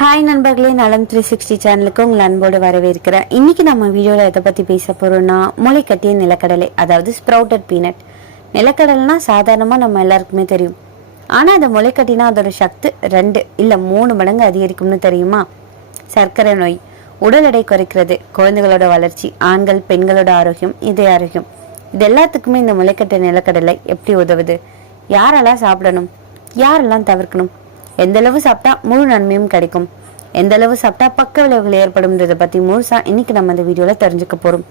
Hi நண்பர்களே. நலம் three sixty சேனலுக்கு உங்களை அன்போடு வரவேற்கிறேன். இன்றைக்கி நம்ம வீடியோவில் எதை பற்றி பேச போகிறோம்னா முளைக்கட்டிய நிலக்கடலை அதாவது ஸ்ப்ரவுட்டட் பீனட் நிலக்கடலைனா சாதாரணமாக நம்ம எல்லாருக்குமே தெரியும். ஆனால் அதை முளை கட்டினா அதோட சக்தி ரெண்டு இல்லை மூணு மடங்கு அதிகரிக்கும்னு தெரியுமா? சர்க்கரை நோய் உடல் எடை குறைக்கிறது குழந்தைகளோட வளர்ச்சி ஆண்கள் பெண்களோட ஆரோக்கியம் இதய ஆரோக்கியம். இது எல்லாத்துக்குமே இந்த முளைக்கட்டிய நிலக்கடலை எப்படி உதவுது? யாரெல்லாம் சாப்பிடணும்? யாரெல்லாம் தவிர்க்கணும்? எந்த அளவு சாப்பிட்டா முழு நன்மையும் கிடைக்கும்? எந்த அளவு சாப்பிட்டா பக்க விளைவுகள் ஏற்படும்ன்றதை பற்றி முழுசா இன்னைக்கு நம்ம இந்த வீடியோவில் தெரிஞ்சுக்க போகிறோம்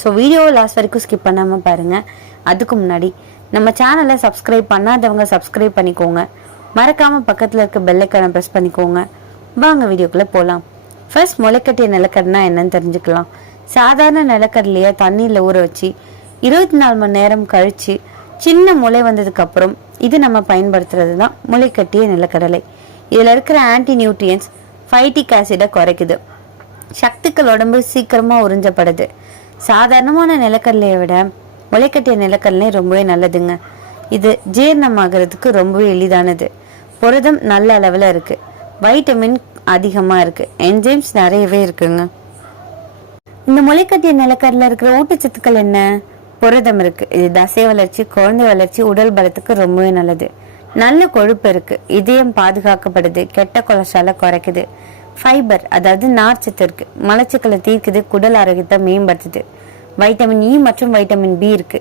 ஸோ வீடியோவை லாஸ்ட் வரைக்கும் ஸ்கிப் பண்ணாமல் பாருங்கள் அதுக்கு முன்னாடி நம்ம சேனலை சப்ஸ்கிரைப் பண்ணாதவங்க சப்ஸ்கிரைப் பண்ணிக்கோங்க. மறக்காமல் பக்கத்தில் இருக்க பெல்லைக்கான ப்ரெஸ் பண்ணிக்கோங்க. வாங்க வீடியோக்குள்ளே போகலாம் ஃபர்ஸ்ட் முளைக்கட்டிய நிலக்கடனா என்னன்னு தெரிஞ்சுக்கலாம். சாதாரண நிலக்கடலையை தண்ணியில் ஊற வச்சு இருபத்தி நாலு மணி நேரம் கழித்து சின்ன முளை வந்ததுக்கப்புறம் இது நம்ம பயன்படுத்துறது தான் முளைக்கட்டிய நிலக்கடலை. இதில் இருக்கிற ஆன்டி நியூட்ரியன்ஸ் ஃபைட்டிக் ஆசிடை குறைக்குது. சக்திகள் உடம்பு சீக்கிரமாக உறிஞ்சப்படுது. சாதாரணமான நிலக்கடலையை விட முளைக்கட்டிய நிலக்கடலை ரொம்பவே நல்லதுங்க. இது ஜீரணமாகிறதுக்கு ரொம்பவே எளிதானது. புரதம் நல்ல அளவில் இருக்குது வைட்டமின் அதிகமாக இருக்குது என்ஜைம்ஸ் நிறையவே இருக்குங்க. இந்த முளைக்கட்டிய நிலக்கடலில் இருக்கிற ஊட்டச்சத்துக்கள் என்ன? புரதம் இருக்கு. இது தசை வளர்ச்சி குழந்தை வளர்ச்சி உடல் பலத்துக்கு ரொம்பவே நல்லது. நல்ல கொழுப்பு இருக்கு. இதயம் பாதுகாக்கப்படுது. கெட்ட கொலஸ்ட்ரால குறைக்குது. ஃபைபர் அதாவது நார்ச்சத்து இருக்கு. மலச்சிக்கலை தீர்க்குது. குடல் ஆரோக்கியத்தை மேம்படுத்துது. வைட்டமின் இ e மற்றும் வைட்டமின் பி இருக்கு.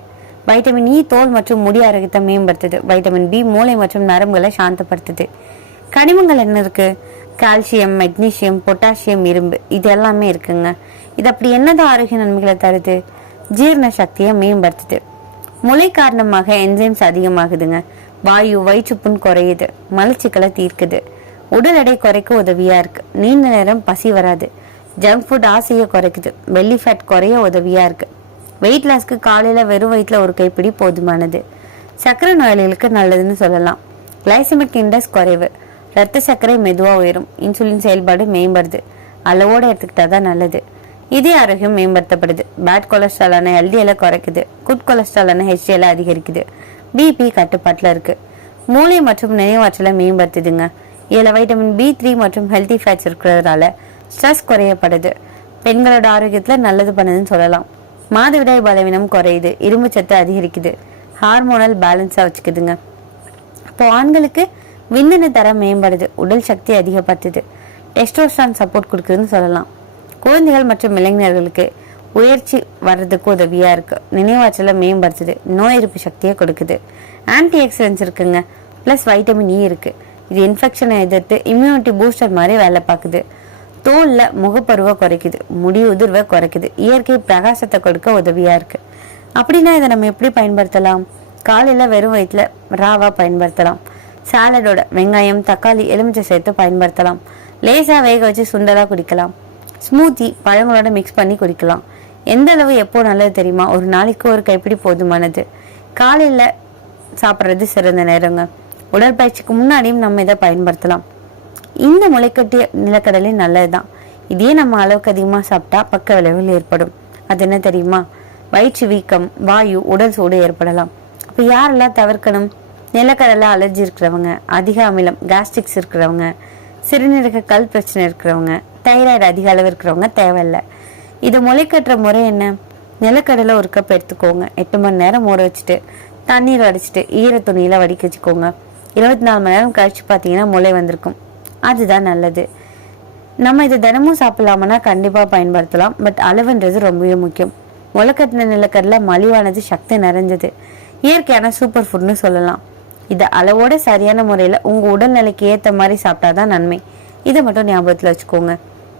வைட்டமின் இ e தோல் மற்றும் முடி ஆரோக்கியத்தை மேம்படுத்துது. வைட்டமின் பி மூளை மற்றும் நரம்புகளை சாந்தப்படுத்துது. கனிமங்கள் என்ன இருக்கு? கால்சியம் மெக்னீசியம் பொட்டாசியம் இரும்பு. இது எல்லாமே இருக்குங்க. இது அப்படி என்னதான் ஆரோக்கிய நன்மைகளை தருது? ஜீரண சக்தியை மேம்படுத்துது. முளை காரணமாக என்சைம்ஸ் அதிகமாகுதுங்க. வாயு வயிற்றுப்புண் குறையுது. மலச்சிக்கலை தீர்க்குது. உடல் எடை குறைக்க உதவியா இருக்கு. நீண்ட நேரம் பசி வராது. ஜங்க் ஃபுட் ஆசையை குறைக்குது. பெல்லி ஃபேட் குறைய உதவியா இருக்கு. வெயிட் லாஸ்க்கு காலையில வெறும் வயிற்றுல ஒரு கைப்பிடி போதுமானது. சர்க்கரை நோயாளிகளுக்கு நல்லதுன்னு சொல்லலாம். கிளைசமிக் இண்டெக்ஸ் குறைவு. ரத்த சர்க்கரை மெதுவாக உயரும். இன்சுலின் செயல்பாடு மேம்படுது. அளவோடு எடுத்துக்கிட்டா தான் நல்லது. இதய ஆரோக்கியம் மேம்படுத்தப்படுது. பேட் கொலஸ்ட்ராலான எல்டிஎலை குறைக்குது. குட் கொலஸ்ட்ராலான ஹெச்டிஎல அதிகரிக்குது. பிபி கட்டுப்பாட்டில் இருக்கு. மூளை மற்றும் நினைவாற்றலை மேம்படுத்துதுங்க. இதில் வைட்டமின் பி த்ரீ மற்றும் ஹெல்த்தி ஃபேட்ஸ் இருக்கிறதுனால ஸ்ட்ரெஸ் குறையப்படுது. பெண்களோட ஆரோக்கியத்தில் நல்லது பண்ணுதுன்னு சொல்லலாம். மாதவிடாய் பலவீனம் குறையுது. இரும்பு சத்து அதிகரிக்குது. ஹார்மோனல் பேலன்ஸாக வச்சுக்குதுங்க. இப்போ ஆண்களுக்கு விந்தணு தரம் மேம்படுது. உடல் சக்தி அதிகப்படுத்துது. டெஸ்டோஸ்டான் சப்போர்ட் கொடுக்குதுன்னு சொல்லலாம். குழந்தைகள் மற்றும் இளைஞர்களுக்கு உயர்ச்சி வர்றதுக்கு உதவியாக இருக்கு. நினைவாற்றலை மேம்படுத்துது. நோய் எதிர்ப்பு சக்தியை கொடுக்குது. ஆன்டி ஆக்சிடென்ட்ஸ் இருக்குங்க. ப்ளஸ் வைட்டமின் இ இருக்குது இது இன்ஃபெக்ஷனை எதிர்த்து இம்யூனிட்டி பூஸ்டர் மாதிரி வேலை பார்க்குது. தோலில் முகப்பருவை குறைக்குது. முடி உதிர்வை குறைக்குது. இயற்கை பிரகாசத்தை கொடுக்க உதவியாக இருக்குது அப்படின்னா இதை நம்ம எப்படி பயன்படுத்தலாம்? காலையில் வெறும் வயிற்றுல ராவாக பயன்படுத்தலாம். சாலடோட வெங்காயம் தக்காளி எலுமிச்சை சேர்த்து பயன்படுத்தலாம். லேசாக வேக வச்சு சுண்டலாக குடிக்கலாம். ஸ்மூத்தி பழங்களோட மிக்ஸ் பண்ணி குடிக்கலாம். எந்த அளவு எப்போ நல்லது தெரியுமா? ஒரு நாளைக்கு ஒரு கைப்பிடி போதுமானது. காலையில சாப்பிட்றது சிறந்த நேரங்க. உடற்பயிற்சிக்கு முன்னாடியும் நம்ம இதை பயன்படுத்தலாம். இந்த முளைக்கட்டிய நிலக்கடலை நல்லதுதான். இதே நம்ம அளவுக்கு அதிகமாக சாப்பிட்டா பக்க விளைவுகள் ஏற்படும். அது என்ன தெரியுமா? வயிற்று வீக்கம் வாயு உடல் சூடு ஏற்படலாம். அப்போ யாரெல்லாம் தவிர்க்கணும்? நிலக்கடலை அலர்ஜி இருக்கிறவங்க அதிக அமிலம் கேஸ்ட்ரிக்ஸ் இருக்கிறவங்க சிறுநீரக கல் பிரச்சனை இருக்கிறவங்க தைராய்டு அதிக அளவு இருக்கிறவங்க தேவையில்லை. இது முளைக்கட்டுற முறை என்ன? நிலக்கடலை ஒரு கப் எடுத்துக்கோங்க. எட்டு மணி நேரம் ஊற வச்சுட்டு தண்ணீர் வடிச்சிட்டு ஈர துணியில் வடிக்க வச்சுக்கோங்க. இருபத்தி நாலு மணி நேரம் கழிச்சு பார்த்தீங்கன்னா முளை வந்திருக்கும். அதுதான் நல்லது. நம்ம இதை தினமும் சாப்பிடலாமனா கண்டிப்பாக பயன்படுத்தலாம். பட் அளவுன்றது ரொம்பவே முக்கியம். முளைக்கட்டின நிலக்கடலை மலிவானது சக்தி நிறைஞ்சது. இயற்கையான சூப்பர் ஃபுட்னு சொல்லலாம். இதை அளவோட சரியான முறையில் உங்கள் உடல்நிலைக்கு ஏற்ற மாதிரி சாப்பிட்டாதான் நன்மை. இதை மட்டும் ஞாபகத்தில் வச்சுக்கோங்க.